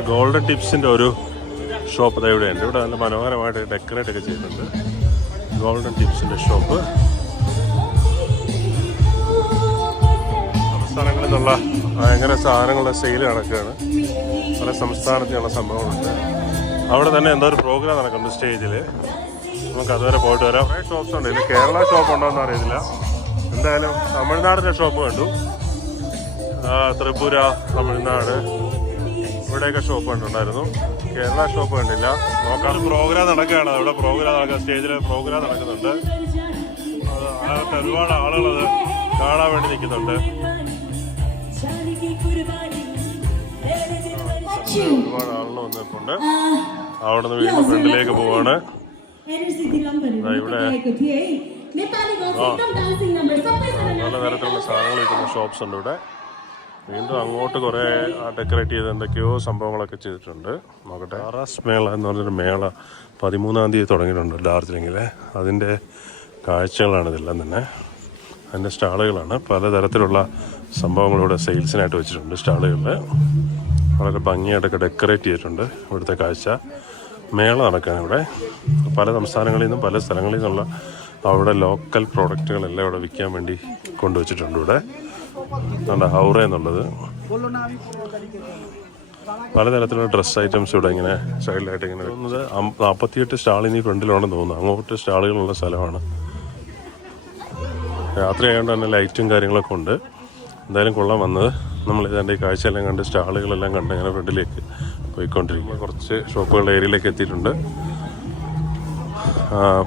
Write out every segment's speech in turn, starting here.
Golden ടിപ്സിന്റെ ഒരു shop ഇവിടെ ഉണ്ട്. ഇവിടെ നല്ല മനോഹരമായിട്ട് ഡെക്കറേറ്റ് ഒക്കെ ചെയ്യുന്നുണ്ട് ഗോൾഡൻ ടിപ്സിന്റെ ഷോപ്പ് സംസ്ഥാനങ്ങളിൽ നിന്നുള്ള ഭയങ്കര സാധനങ്ങളുടെ സെയിൽ നടക്കുകയാണ്. പല സംസ്ഥാനത്തിനുള്ള സംഭവങ്ങളുണ്ട്. അവിടെ തന്നെ എന്തോ ഒരു പ്രോഗ്രാം നടക്കുന്നുണ്ട് സ്റ്റേജിൽ നമുക്ക് അതുവരെ പോയിട്ട് വരാം. കുറേ ഷോപ്സ് ഉണ്ട്. ഇതിൽ കേരള ഷോപ്പ് ഉണ്ടോ എന്ന് അറിയത്തില്ല. എന്തായാലും തമിഴ്നാടിന്റെ ഷോപ്പ് കണ്ടു. ത്രിപുര തമിഴ്നാട് ഇവിടെയൊക്കെ ഷോപ്പ് കണ്ടുണ്ടായിരുന്നു കേരള ഷോപ്പ് കണ്ടില്ല. നോക്കാൻ പ്രോഗ്രാം നടക്കുകയാണ്. അവിടെ പ്രോഗ്രാം നടക്കുക. സ്റ്റേജിൽ പ്രോഗ്രാം നടക്കുന്നുണ്ട്. അത് അതിനകത്ത് ഒരുപാട് ആളുകൾ അത് കാണാൻ വേണ്ടി നിൽക്കുന്നുണ്ട്. ഒരുപാട് ആളുകൾ വന്നിട്ടുണ്ട്. അവിടെ നിന്ന് വീണ്ടും ഫ്രണ്ടിലേക്ക് പോവാണ്. ഇവിടെ നല്ല തരത്തിലുള്ള സാധനങ്ങൾ വിൽക്കുന്ന ഷോപ്സ് ഉണ്ട് ഇവിടെ. വീണ്ടും അങ്ങോട്ട് കുറേ ഡെക്കറേറ്റ് ചെയ്ത് എന്തൊക്കെയോ സംഭവങ്ങളൊക്കെ ചെയ്തിട്ടുണ്ട്. നോക്കട്ടെ. ആറാസ് മേള എന്ന് പറഞ്ഞൊരു മേള പതിമൂന്നാം തീയതി തുടങ്ങിയിട്ടുണ്ട് ഡാർജിലിങ്ങിലെ. അതിന്റെ കാഴ്ചകളാണ് ഇതെല്ലാം തന്നെ. അതിന്റെ സ്റ്റാളുകളാണ്. പലതരത്തിലുള്ള സംഭവങ്ങൾ ഇവിടെ സെയിൽസിനായിട്ട് വെച്ചിട്ടുണ്ട് സ്റ്റാളുകളിൽ. വളരെ ഭംഗിയായിട്ടൊക്കെ ഡെക്കറേറ്റ് ചെയ്തിട്ടുണ്ട് ഇവിടുത്തെ കാഴ്ച. മേള നടക്കാൻ ഇവിടെ. പല സംസ്ഥാനങ്ങളിൽ നിന്നും പല സ്ഥലങ്ങളിൽ നിന്നുള്ള അവിടെ ലോക്കൽ പ്രോഡക്റ്റുകളെല്ലാം ഇവിടെ വിൽക്കാൻ വേണ്ടി കൊണ്ടുവച്ചിട്ടുണ്ട് ഇവിടെ. നമ്മുടെ ഹൗറ എന്നുള്ളത്. പലതരത്തിലുള്ള ഡ്രസ് ഐറ്റംസ് ഇവിടെ ഇങ്ങനെ സൈഡിലായിട്ട് ഇങ്ങനെ വരുന്നത് നാൽപ്പത്തിയെട്ട് സ്റ്റാളിന് ഈ ഫ്രണ്ടിലുണ്ടെന്ന് തോന്നുന്നു. അങ്ങോട്ട് സ്റ്റാളുകളുള്ള സ്ഥലമാണ്. രാത്രി ആയതുകൊണ്ട് തന്നെ ലൈറ്റും കാര്യങ്ങളൊക്കെ ഉണ്ട്. എന്തായാലും കൊള്ളാൻ വന്നത്. നമ്മൾ ഇതിന്റെ ഈ കാഴ്ചയെല്ലാം കണ്ട് സ്റ്റാളുകളെല്ലാം കണ്ട് ഇങ്ങനെ ഫ്രണ്ടിലേക്ക് പോയിക്കൊണ്ടിരിക്കുക കുറച്ച് ഷോപ്പുകളുടെ ഏരിയയിലേക്ക് എത്തിയിട്ടുണ്ട്.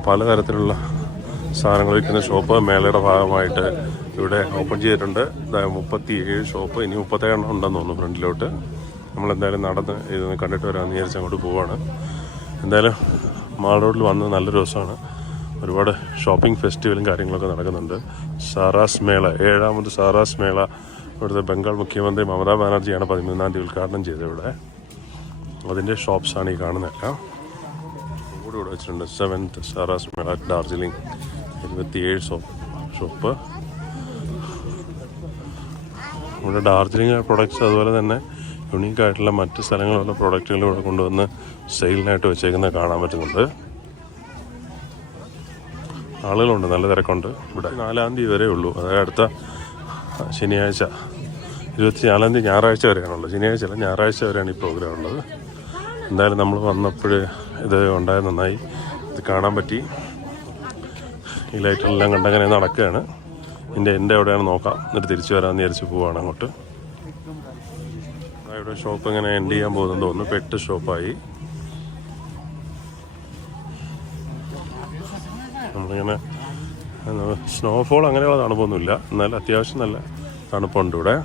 പലതരത്തിലുള്ള സാധനങ്ങൾ വിൽക്കുന്ന ഷോപ്പ് മേളയുടെ ഭാഗമായിട്ട് ഇവിടെ ഓപ്പൺ ചെയ്തിട്ടുണ്ട്. മുപ്പത്തി ഏഴ് ഷോപ്പ് ഇനി മുപ്പത്തേഴെണ്ണം ഉണ്ടെന്ന് തോന്നുന്നു ഫ്രണ്ടിലോട്ട്. നമ്മളെന്തായാലും നടന്ന് ഇതൊന്ന് കണ്ടിട്ട് വരാമെന്ന് വിചാരിച്ച് അങ്ങോട്ട് പോവാണ്. എന്തായാലും മാൾ റോഡിൽ വന്നത് നല്ലൊരു ദിവസമാണ്. ഒരുപാട് ഷോപ്പിംഗ് ഫെസ്റ്റിവലും കാര്യങ്ങളൊക്കെ നടക്കുന്നുണ്ട്. സാറാസ് മേള ഏഴാമത് സാറാസ് മേള. ഇവിടുത്തെ ബംഗാൾ മുഖ്യമന്ത്രി മമതാ ബാനർജിയാണ് പതിമൂന്നാം തീയതി ഉദ്ഘാടനം ചെയ്തത് ഇവിടെ. അതിന്റെ ഷോപ്സാണ് ഈ കാണുന്നതെല്ലാം കൂടെ ഇവിടെ വെച്ചിട്ടുണ്ട്. സെവൻത്ത് സാറാസ് മേള ഡാർജിലിംഗ്. ഇരുപത്തിയേഴ് ഷോപ്പ് ഷോപ്പ് ഇവിടെ ഡാർജിലിംഗ് പ്രൊഡക്ട്സ് അതുപോലെ തന്നെ യുണീക്ക് ആയിട്ടുള്ള മറ്റ് സ്ഥലങ്ങളുള്ള പ്രൊഡക്റ്റുകൾ ഇവിടെ കൊണ്ടുവന്ന് സെയിലിനായിട്ട് വെച്ചേക്കുന്നത് കാണാൻ പറ്റുന്നുണ്ട്. ആളുകളുണ്ട് നല്ല തിരക്കുണ്ട്. ഇവിടെ നാലാം തീയതി വരെ ഉള്ളൂ. അതായത് അടുത്ത ശനിയാഴ്ച ഇരുപത്തി നാലാം തീയതി ഞായറാഴ്ച വരെയാണുള്ളത് ശനിയാഴ്ച അല്ല ഞായറാഴ്ച വരെയാണ് ഈ പ്രോഗ്രാം ഉള്ളത്. എന്തായാലും നമ്മൾ വന്നപ്പോൾ ഇത് ഉണ്ടായത് നന്നായി. ഇത് കാണാൻ പറ്റി. ഈ ലൈറ്റുകളെല്ലാം കണ്ടങ്ങനെ നടക്കുകയാണ്. ഇതിന്റെ എന്റെ എവിടെയാണ് നോക്കാം. എന്നിട്ട് തിരിച്ചു വരാമെന്ന് വിചാരിച്ച് പോവാണ് അങ്ങോട്ട്. ഇവിടെ ഷോപ്പ് ഇങ്ങനെ എൻഡ് ചെയ്യാൻ പോകുന്നു തോന്നുന്നു. പെട്ട് ഷോപ്പായി നമ്മളിങ്ങനെ സ്നോഫോൾ അങ്ങനെയുള്ള തണുപ്പൊന്നുമില്ല. എന്നാലും അത്യാവശ്യം നല്ല തണുപ്പുണ്ട് ഇവിടെ.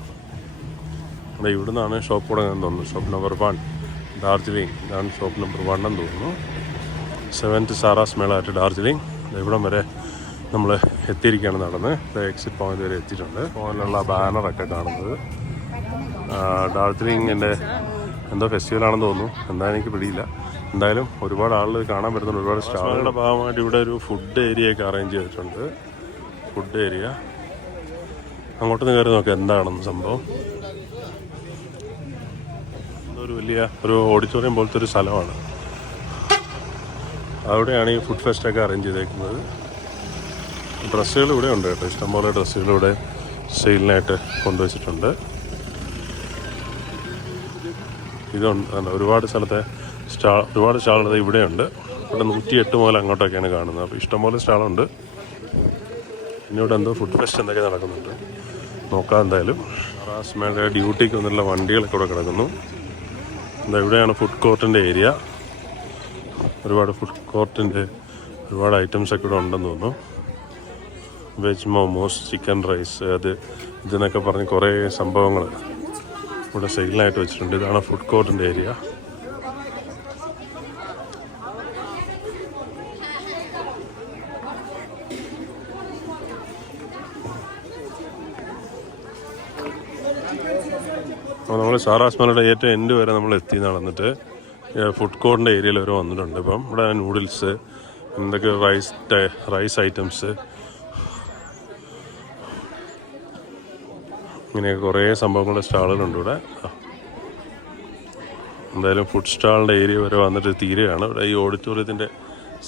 ഇവിടെ ഇവിടെ നിന്നാണ് ഷോപ്പ് തുടങ്ങുന്നത് തോന്നുന്നു. ഷോപ്പ് നമ്പർ വൺ ഡാർജിലിംഗ് ഇതാണ് ഷോപ്പ് നമ്പർ വൺ എന്ന് തോന്നുന്നു. സെവൻത്ത് സാറാസ് മേള ആയിട്ട് ഡാർജിലിംഗ് ഇവിടം വരെ നമ്മൾ എത്തിയിരിക്കുകയാണ് നടന്ന്. എക്സിറ്റ് പോയിന്റ് വരെ എത്തിയിട്ടുണ്ട്. പോകാനുള്ള ബാനറൊക്കെ കാണുന്നത്. ആ, ഡാർജിലിംഗിന്റെ എന്തോ ഫെസ്റ്റിവൽ ആണെന്ന് തോന്നുന്നു. എന്താ എനിക്ക് പിടിയില്ല. എന്തായാലും ഒരുപാട് ആളുകൾ കാണാൻ പറ്റുന്നുണ്ട്. ഒരുപാട് സ്റ്റാളുകളുടെ ഭാഗമായിട്ട് ഇവിടെ ഒരു ഫുഡ് ഏരിയയൊക്കെ ഒക്കെ അറേഞ്ച് ചെയ്തിട്ടുണ്ട്. ഫുഡ് ഏരിയ അങ്ങോട്ട് നിന്ന് കയറി നോക്കാം എന്താണെന്ന് സംഭവം. ഒരു വലിയ ഒരു ഓഡിറ്റോറിയം പോലത്തെ ഒരു സ്ഥലമാണ്. അവിടെയാണ് ഈ ഫുഡ് ഫെസ്റ്റൊക്കെ അറേഞ്ച് ചെയ്തേക്കുന്നത്. ഡ്രസ്സുകൾ ഇവിടെ ഉണ്ട് കേട്ടോ. ഇഷ്ടംപോലെ ഡ്രസ്സുകൾ ഇവിടെ സെയിലിനായിട്ട് കൊണ്ടുവച്ചിട്ടുണ്ട്. ഇതുണ്ട് ഒരുപാട് സ്ഥലത്തെ സ്റ്റാ ഒരുപാട് സ്റ്റാളുകൾ ഇവിടെയുണ്ട്. ഇവിടെ നൂറ്റി എട്ട് മുതൽ അങ്ങോട്ടൊക്കെയാണ് കാണുന്നത്. അപ്പോൾ ഇഷ്ടംപോലെ സ്റ്റാളുണ്ട്. പിന്നെ ഇവിടെ എന്തോ ഫുഡ് ഫെസ്റ്റ് എന്തൊക്കെ നടക്കുന്നുണ്ട്. നോക്കാം എന്തായാലും. റാസ്മേടെ ഡ്യൂട്ടിക്ക് വന്നുള്ള വണ്ടികളൊക്കെ ഇവിടെ കിടക്കുന്നു. എന്താ ഇവിടെയാണ് ഫുഡ് കോർട്ടിന്റെ ഏരിയ ഒരുപാട് ഫുഡ് കോർട്ടിന്റെ ഒരുപാട് ഐറ്റംസ് ഒക്കെ ഇവിടെ ഉണ്ടെന്ന് തോന്നുന്നു. വെജ് മോമോസ് ചിക്കൻ റൈസ് അത് ഇതെന്നൊക്കെ പറഞ്ഞ് കുറേ സംഭവങ്ങൾ ഇവിടെ സെയിലായിട്ട് വെച്ചിട്ടുണ്ട്. ഇതാണ് ഫുഡ് കോർട്ടിന്റെ ഏരിയ. അപ്പോൾ നമ്മൾ സാറാസ്മലയുടെ ഏറ്റവും എൻഡ് വരെ നമ്മൾ എത്തി നടന്നിട്ട് ഫുഡ് കോർട്ടിന്റെ ഏരിയയിൽ വരെ വന്നിട്ടുണ്ട്. ഇപ്പം ഇവിടെ നൂഡിൽസ് എന്തൊക്കെ റൈസ് റൈസ് ഐറ്റംസ് ഇങ്ങനെയൊക്കെ കുറേ സംഭവങ്ങളുടെ സ്റ്റാളുകളുണ്ട് ഇവിടെ. എന്തായാലും ഫുഡ് സ്റ്റാളിന്റെ ഏരിയ വരെ വന്നിട്ട് തീരെയാണ്. ഇവിടെ ഈ ഓഡിറ്റോറിയത്തിന്റെ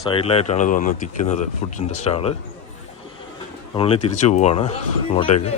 സൈഡിലായിട്ടാണ് ഇത് വന്ന് നിൽക്കുന്നത് ഫുഡിന്റെ സ്റ്റാൾ നമ്മളിനി തിരിച്ചു പോവാണ് അങ്ങോട്ടേക്ക്.